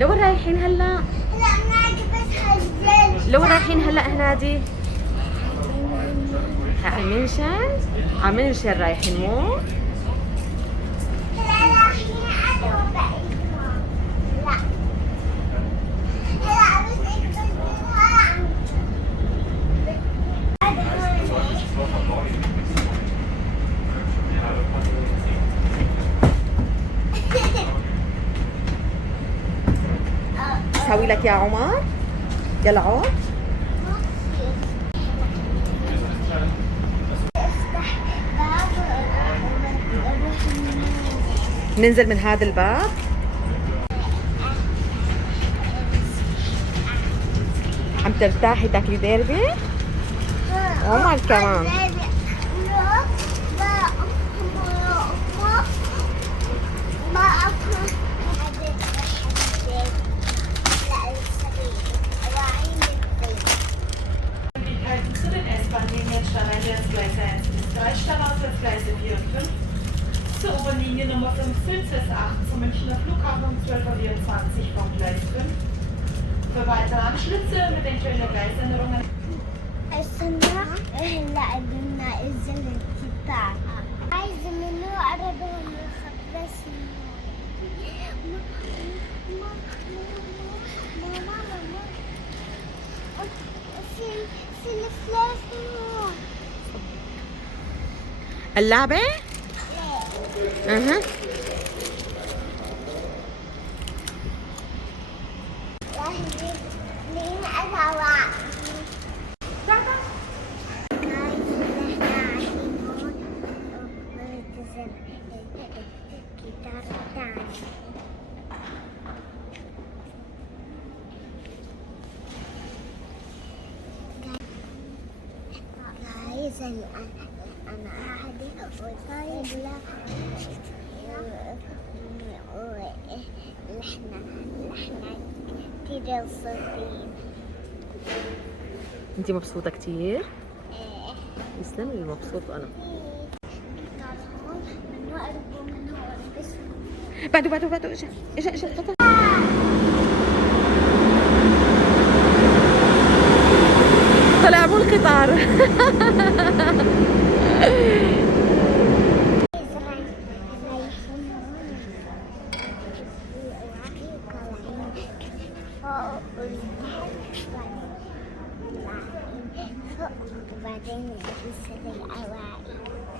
لوين رايحين هلا؟ لوين رايحين هلا هنادي؟ عمنشن؟ عمنشن رايحين مو؟ اسوي لك يا عمر؟ يلا عود. ننزل من هذا الباب. عم ترتاحي تاكلي ديربي؟ عمر كمان. Zu den S-Bahn-Linien Stadtland Gleis 1 bis 3, Stadtauswärts Gleise 4 und 5, zur Oberlinie Nummer 5 Filzes 8 zum Münchner Flughafen um 12:24 Uhr vom Gleis 5. Für weitere Anschlüsse und eventuelle Gleisänderungen. اللعبة؟ اها. أنا قاعدة وطايب لحنا كتير صغيرين. انتي مبسوطة كتير؟ يسلم لي مبسوط انا. بعده اجا طلع ابو القطار. وبعدين نلبس الأواعي.